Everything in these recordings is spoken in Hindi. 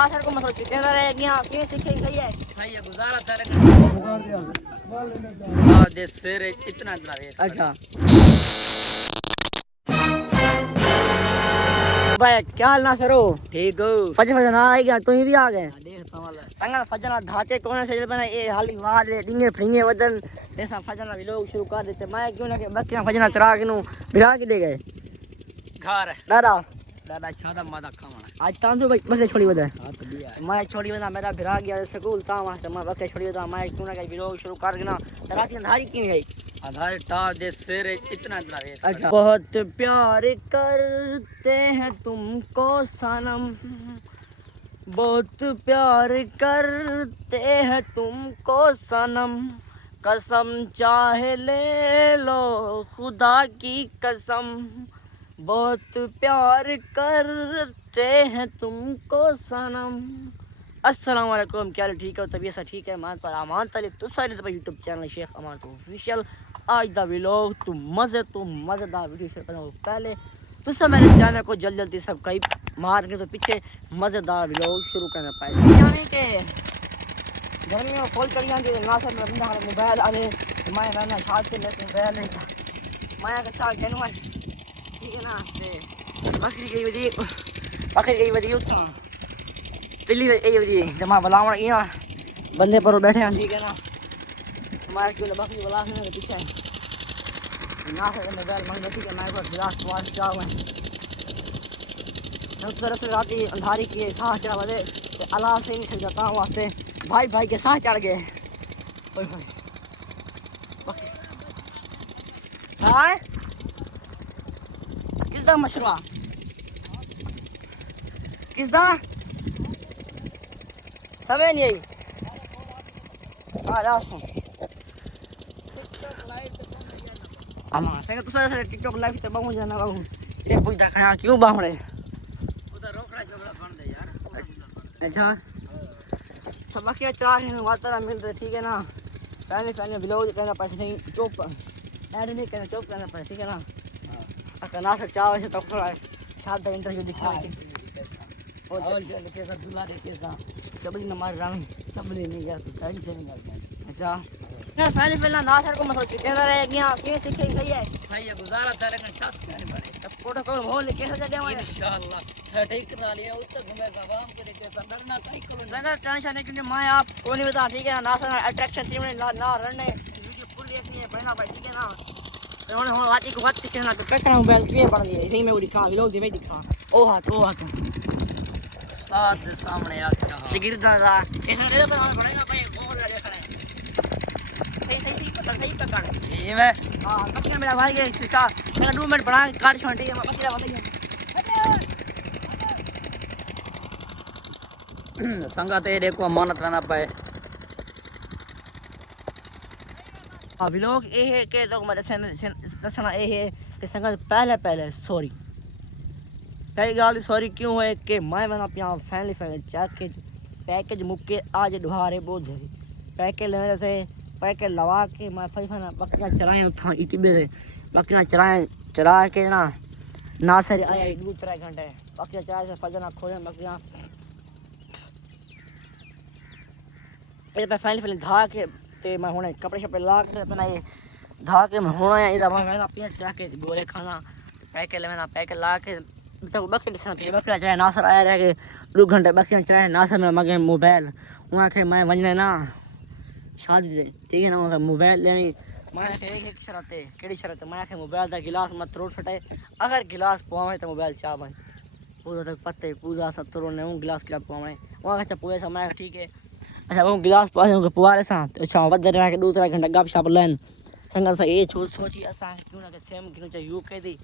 नासर को मसलो चिकन रहे गया के सीखे सही है गुजारा तेरे गुजार दिया हां दे सिर इतना रे अच्छा भाई क्या हाल नासर हो ठीक हो फजर ना आ गया तू ही भी आ गए देख वाला तंगा फजर धाते कौन से बना ये हाली वार डिंगे फ्रिंगे वदन ऐसा फजर भी लोग शुरू कर देते मैं क्यों ना के बकरियां फजर चरा के नु बिरा के ले गए घर दादा दादा छादा मादा खावना आज तांदो भाई बकरे छोड़ी वदा हां तो दिया मैं छोड़ी वदा मेरा बिरा गया स्कूल ता वहां से मैं बकरे छोड़ी वदा मैं क्यों ना के लोग शुरू कर के ना रात की अंधारी क्यों है आधार टा दे सिर इतना रे अच्छा बहुत प्यार करते हैं तुमको सनम बहुत प्यार करते हैं तुमको सनम कसम चाहे ले लो खुदा की कसम बहुत प्यार करते हैं तुमको सनम अस्सलाम वालेकुम क्या ठीक है तबीयत सा ठीक है मान पर अमान तले तो सारे तो यूट्यूब चैनल शेख अमान तो ऑफिशियल आज दा व्लॉग तो मज़ेदार वीडियो शेयर करना पहले तो सब मेरे चैनल को जल्दी सब्सक्राइब मार के तो पीछे मज़ेदार व्लॉग शुरू करना पाए यानी कि गर्मी में फुल कर जाएंगे ना सब अपना मोबाइल आने मैं रहना साथ से लेके मोबाइल नहीं मैं का साथ जनवा ठीक है ना बकरी गई वदी उठा दिल्ली ए वदी जमा बुलावण इया बंदे पर बैठे हैं ठीक है ना मैं क्यों बकरी बुला के पीछे ना से मोबाइल मांग ठीक है मैं को गिलास पानी चाव है सब तरफ से रात अंधारी की सांस चढ़ा बजे अल्लाह से नहीं सक जाता वास्ते भाई के सांस चढ़ गए ओए होए हां किसदा मशरूआ किसदा समय नहीं आई आ रासो आमा से तो सारे टिकटॉक लाइव ते बाहु जाना बाहु ये पूछता खड़ा क्यों बाहरे उधर रोकड़ा झगड़ा बन दे यार अच्छा सब बाकी चार हैं वातावरण मिलते ठीक है ना पहले ब्लॉग करना पैसे नहीं चुप ऐड नहीं करना चुप करना पैसे ठीक है ना अगर ना सक चाव से तो थोड़ा साथ दा इंटरव्यू दिखाएंगे और कैसा दुला दे कैसा सबली न मार राम सबली नहीं गया तो टेंशन नहीं गया अच्छा ना पहले ना सर को मसलो चिकन रहे गया के सीखे सही है गुजारा तेरे का टस करे बड़े तब प्रोटोकॉल हो ले कैसा दे हमारे इंशाल्लाह सेट करा लिया उस घूमे सवाम करे के संदर ना कहीं करो ज्यादा टेंशन नहीं क्योंकि मैं आप को नहीं बता ठीक है ना सर अट्रैक्शन थी ना रनने वीडियो पूरी देखनी है बहना भाई ठीक है ना उन्होंने वाती को बात सीखना तो कटना मोबाइल पे पड़ गई इसी में वो दिखा व्लॉग में दिखा ओ हाथ उस्ताद सामने आ क्या शागिर्द दादा ऐसा नहीं पर हमें पढ़ेगा भाई बहुत लगे खड़े सही पकड़ ये मैं हां बच्चा मेरा भाई के सिक्का मेरा 2 मिनट बना काट छोड़ दिया बच्चा बताइए संगा ते देखो अमानत रहना पाए व्लॉग ये है कि लोग मेरे दसना ये है कि संगत पहले सॉरी पहली गाल सॉरी क्यों है कि मैं अपना फैमिली पैकेज मुक्के आज दुहारे बोझ पैकेज लेने से पैकेज लवा के मैं फैफना बकरियां चराएं उठा इतने से बकरियां चरा के ना सर आया 2-3 घंटे बकरियां चराए से फजना खोले बकरियां ये पे फैमिली धा के ते मैं हुने कपड़े शपड़े ला के अपना ये धा के मैं होना है इधर मैं अपने चरा के गोले खाना पैकेज लेना पैकेज ला के तो बकरी बकरा चाहे नासर आया रह गए 2 घंटे बकरियां चाहे नासर में मगे मोबाइल वहाँ के मैं वजने ना शादी दे ठीक है ना वहाँ मोबाइल लेनी मैं एक शर्त है केड़ी शर्त मैं मोबाइल का गिलास मत तोड़ सटे अगर गिलास पवावे तो मोबाइल चा भाई पूरा तक पत्ते पूरा 70 ने गिलास क्लब पवावे वहाँ का पूरे समय ठीक है अच्छा वो गिलास पुआरे सां अच्छा वधर रह के 2-3 घंटा गप शप लेन संगल सा ये सोची असां क्यों ना के सेम क्यों चाहिए यूके दी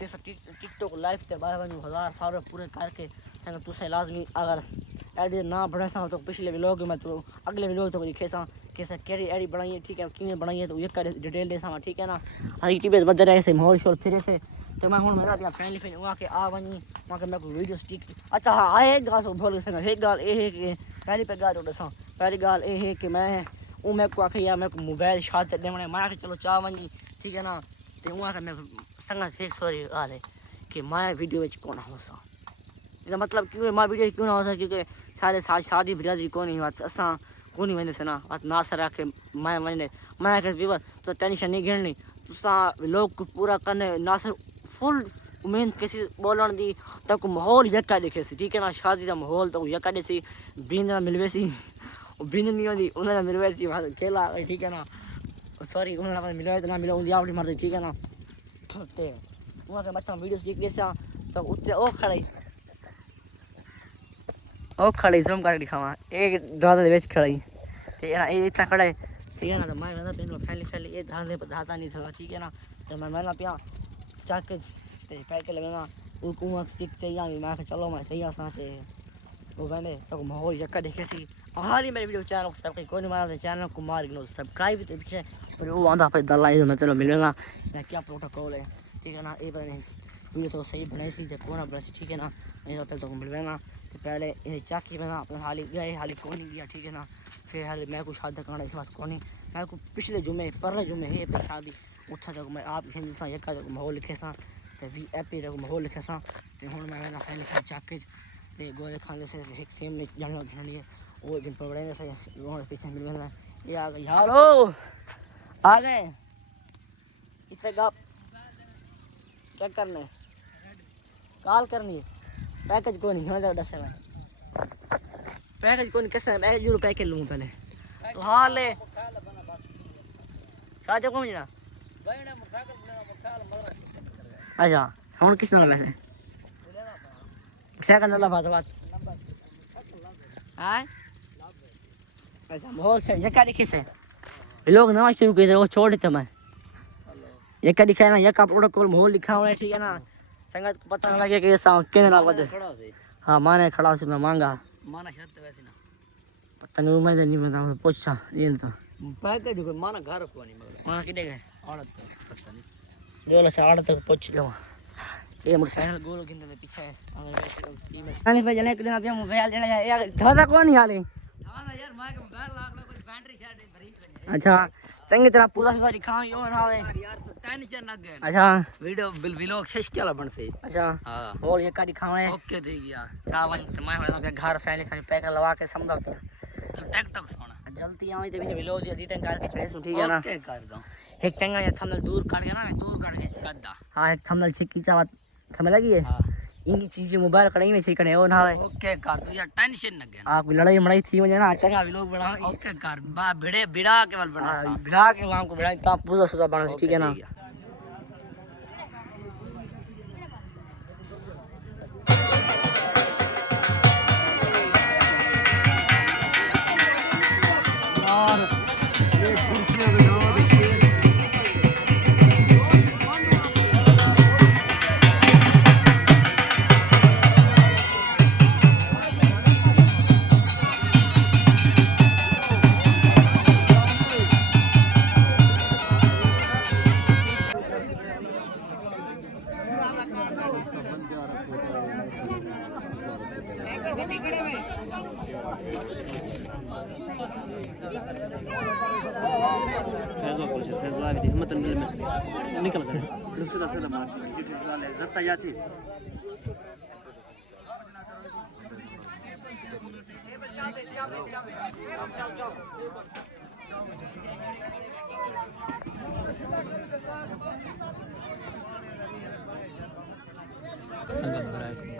ते टिकटॉक लाइव ते 12,000 फॉलोअर पूरे करके संग तुसे लाजमी अगर एडी ना बढ़ा सा तो पिछले व्लॉग में तो अगले व्लॉग तो दिखे सा कैसे केड़ी एडी बनाई है ठीक है किने बनाई है तो ये कर डिटेल दे सा ठीक है ना हर यूट्यूब वधर रहे से माहौल शोर फिरे से तो मैं हुन मेरा अपना फैमिली वहाँ के आ वनी वहाँ के मैं वीडियो स्टिक अच्छा हाँ एक गाल सो बोल संग एक गाल ये है कि पहली पे गाल उठा पहली गाल ये है कि मैं वो मैं को आखे या मैं को मोबाइल शाद देवने मैं चलो चाह वनी ठीक है ना तो वहाँ के मैं संग एक सॉरी गाल है कि मैं वीडियो विच कोन हो सा इसका मतलब क्यों है मां वीडियो क्यों ना हो सके क्योंकि सारे साथ शादी बिरादरी को नहीं बात असां को नहीं वने सना बात ना सर रखे मैं वने मैं कर व्यूअर तो टेंशन नहीं घेरनी तुसा लोग को पूरा करने ना सर फुल उम्मीद किसी बोलन दी तक माहौल यका देखे सी ठीक है ना शादी का माहौल तो यका दे सी बींद ना मिलवे सी बींद नहीं होती उन्हें मिलवे सी खेला ठीक है ना सॉरी उन्हें मिलवे तो ना मिलो उन्हें आपकी मर्जी ठीक है ना ते उन्हें के बच्चा वीडियोस देख लेसा तो उत्ते ओ खड़े ज़ूम करके दिखावा एक दरवाजे दे विच खड़ी ठीक है ना ये इतना खड़ा है ठीक है ना तो मैं ना पेन फैली ये धाने धाता नहीं था ठीक है ना तो मैं ना पिया चक ते पैके लगना वो कुआं स्टिक चाहिए मैं चलो मैं सही आ साथे वो कहने तो माहौल यक्का देखे सी हाल ही मेरे वीडियो चैनल को सब्सक्राइब कोई नहीं मारा चैनल को मार लो सब्सक्राइब तो देखे और वो आंदा पे दलाई मैं चलो मिलेगा क्या प्रोटोकॉल है ठीक है ना ये बने वीडियो तो सही बनाई सी कोना बना सी ठीक है ना मैं तो पहले तो मिलवेना पहले ये चाकी बना अपना हाली गए हाली कोनी गया ठीक है ना फिर हाल मैं को शादी करना इस बात कोनी मैं को पिछले जुमे परले जुमे है पे शादी उठा तक मैं आप हिंदू सा यका तक माहौल लिखे सा ते वी एपी तक माहौल लिखे सा ते हुन मैं ना पहले लिखा चाके ते गोले खाने से एक सेम में जानना घनी है वो दिन पकड़े से वो पीछे मिलना ये आ गई हेलो आ गए इससे गप क्या करना है कॉल करनी है पैकेज को नहीं होना दस में पैकेज को नहीं कैसे मैं यूरो पैकेज लूँ पहले तो हाँ ले शादी को मिलना अच्छा हम किस तरह वैसे क्या करना ला बात हाँ अच्छा माहौल से ये क्या दिखी से लोग ना शुरू कर वो छोड़ देते मैं ये क्या दिखा है ना ये का प्रोटोकॉल माहौल लिखा हुआ है ठीक है ना संगत को पता ना लगे कि ये साउंड केने ना बदे हां माने खड़ा से मैं मांगा माना शर्त वैसे ना पता नहीं मैं नहीं बता पूछा ये तो पैकेज को माना घर को नहीं मगर माना किडे गए औरत पता नहीं ये ला साड़ तक पूछ लो ये मोटरसाइकिल गोल गिनने पीछे अगर वैसे टीम में खाली पे जने एक दिन अभी मोबाइल लेने यार घर कौन नहीं हाले हां यार मैं को घर लाख कुछ बैटरी शायद भरी अच्छा चंगी तरह पूरा सारी खाओ यो ना आवे यार तो टेंशन ना गए अच्छा वीडियो व्लॉग शेष केला बन से अच्छा हां और ये काडी खावे ओके ठीक गया चावन मैं पे घर फैमिली खाली पैक लगा के समझा के तो टिकटॉक सोना जल्दी आवे ते व्लॉग एडिटिंग करके भेज ठीक है ना ओके कर दो एक चंगा या थंबनेल दूर काट के ना दूर काट के सादा हां एक थंबनेल छिकी चावत समझ लगी है हां इनकी चीजें मोबाइल कड़ाई में छिकने हो ना ओके कर दो यार टेंशन न गए आप लड़ाई मड़ाई थी मुझे ना चंगा व्लॉग बना ओके कर बा भिड़े बिड़ा केवल बना बिड़ा के वहां को बिड़ा ता पूरा सुधा बना ठीक है ना और ये कुर्सियां बनाओ देखिए निकल गए सीधा मार रास्ता या छी संगत बराबर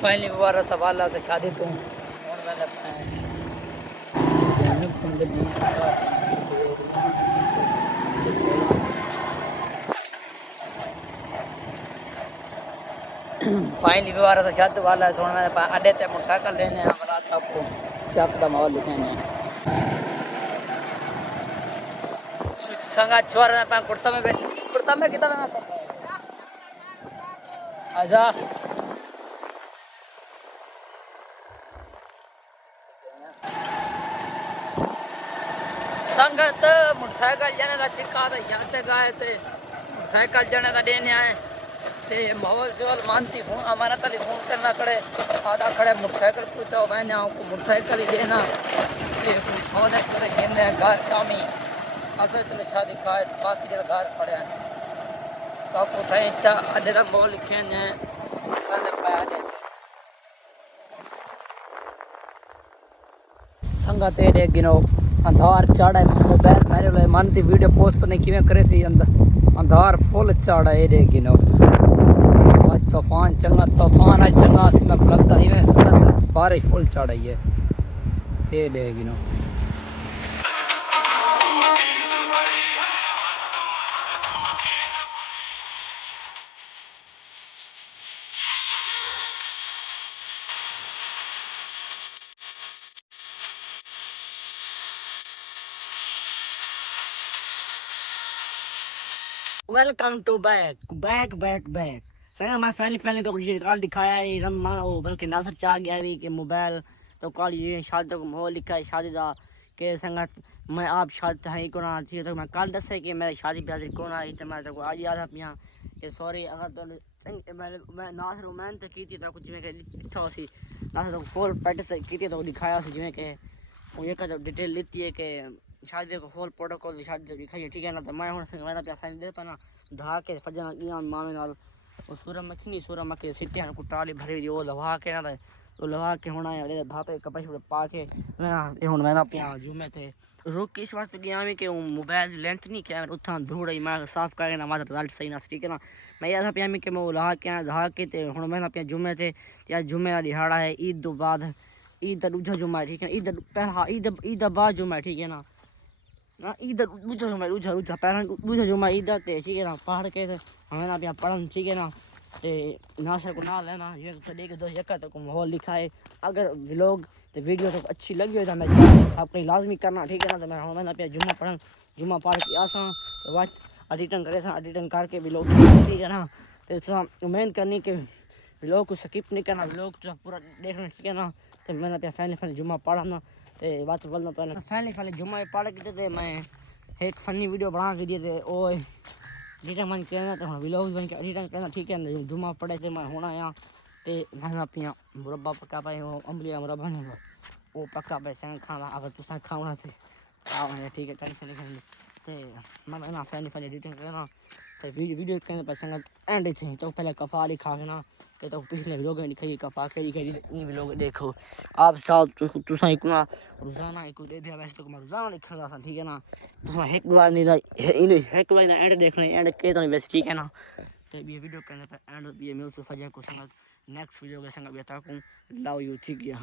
फाइनली वारा सवाल से शादी तो फाइनली वारा से शादी वाला सोन में अड्डे ते मोटरसाइकिल लेने रात आपको क्या पता माहौल दिखाने संगा छोर में कुर्ता में कितना अच्छा संगत मोटरसाइकिल जाने का चिक्का था जाते गए थे मोटरसाइकिल जाने का देने आए ते माहौल शोल मानती फोन हमारा तली फोन करना खड़े आधा खड़े मोटरसाइकिल पूछा मैंने आपको मोटरसाइकिल ही देना ये कोई सोने सोने गिनने घर शामी असल तो शादी खाए बाकी जरा घर पड़े हैं तो कुछ चा अड्डे का मोल लिखे ने मैंने पाया ने संगत ये गिनो अंधार चढ़ा मोबाइल मेरे लिए मन थी वीडियो पोस्ट पता नहीं किवें करे सी अंधार फुल चढ़ा ये गिनो आज तूफान आज चंगा सी मैं लगता इवें संगत बारिश फुल चढ़ाई है ये गिनो वेलकम टू बैक सर मैं पहले तो ये कल दिखाया है रम्मा वो बल्कि नजर चा गया है कि मोबाइल तो कल ये शादी का माहौल लिखा है शादी का के संगत मैं आप शादी है को ना थी तो मैं कल दसे कि मेरी शादी पे को ना आई तो मैं तो आज याद आप यहाँ कि सॉरी अगर तो मैं नासर रोमैन तो की थी तो कुछ जिमें लिखा सी नासर तो फुल प्रैक्टिस की थी तो दिखाया सी जिमें के वो ये का डिटेल लेती है कि शादी को फुल प्रोटोकॉल शादी दिखाई ठीक है ना तो मैं हूँ मैं पे फाइन दे पाना धा के फजना इया मामे नाल और सूरमखी सिटियां कुटाली भरी वो लवा के ना तो लवा के होना है भापे कपड़े पा के ना ये हुन मैं ना पिया जुमे थे रुक इस वास्ते गया मैं कि मोबाइल लेंथ नहीं क्या उठा धूड़ मैं साफ करके ना माता रिजल्ट सही ना ठीक है ना मैं ये पिया मैं कि मैं लहा के धा के ते हुन मैं ना पिया जुमे थे या जुमे का दिहाड़ा है ईद तो बाद ईद दूजा जुमा ठीक है ईद पहला ईद बाद जुमा ठीक है ना ना ईद दूजा पहला दूजा जुमा ईद ते ठीक है ना पढ़ के हमें ना पिया पढ़न ठीक है ना ते नासर को ना लेना ये तो देख दो यका तो माहौल लिखा है अगर व्लॉग तो वीडियो तो अच्छी लगी हो तो मैं सबको लाजमी करना ठीक है ना तो मैं ना पिया जुम्मा पढ़ के आसा तो वाच एडिटिंग करे सा एडिटिंग करके व्लॉग ठीक है ना तो उम्मीद करनी कि व्लॉग को स्किप नहीं करना व्लॉग तो पूरा देखना ठीक है ना तो मैंने पिया फैनली जुम्मा पढ़ना तो बात बोलना पहले फैनली जुम्मा पढ़ के तो मैं एक फनी वीडियो बना के दिए थे ओ एडिटिंग मन कहना तो व्लॉग बन के एडिटिंग करना ठीक है ना जुम्मा पढ़े थे मैं होना यहाँ ते मैं पिया मुरब्बा पक्का पाए वो अम्बलिया मुरब्बा नहीं वो पक्का पाए संग खाना अगर तुसा खाना थे आओ ठीक है टेंशन नहीं ते मैं ना फैनली एडिटिंग करना तो वीडियो करने पर संग एंड थी तो पहले कफा लिखा के ना कि तो पिछले व्लॉग में लिखी कपा के लिखी ये व्लॉग देखो आप सब तुसा इतना रोजाना एक दे दिया वैसे तो मैं रोजाना लिखा था ठीक है ना तुसा एक बार नहीं इन एक बार एंड देखना एंड के तो वैसे ठीक है ना तो ये वीडियो करने पर एंड ये म्यूजिक फजा को संग नेक्स्ट वीडियो के संग बेटा को लव यू ठीक है।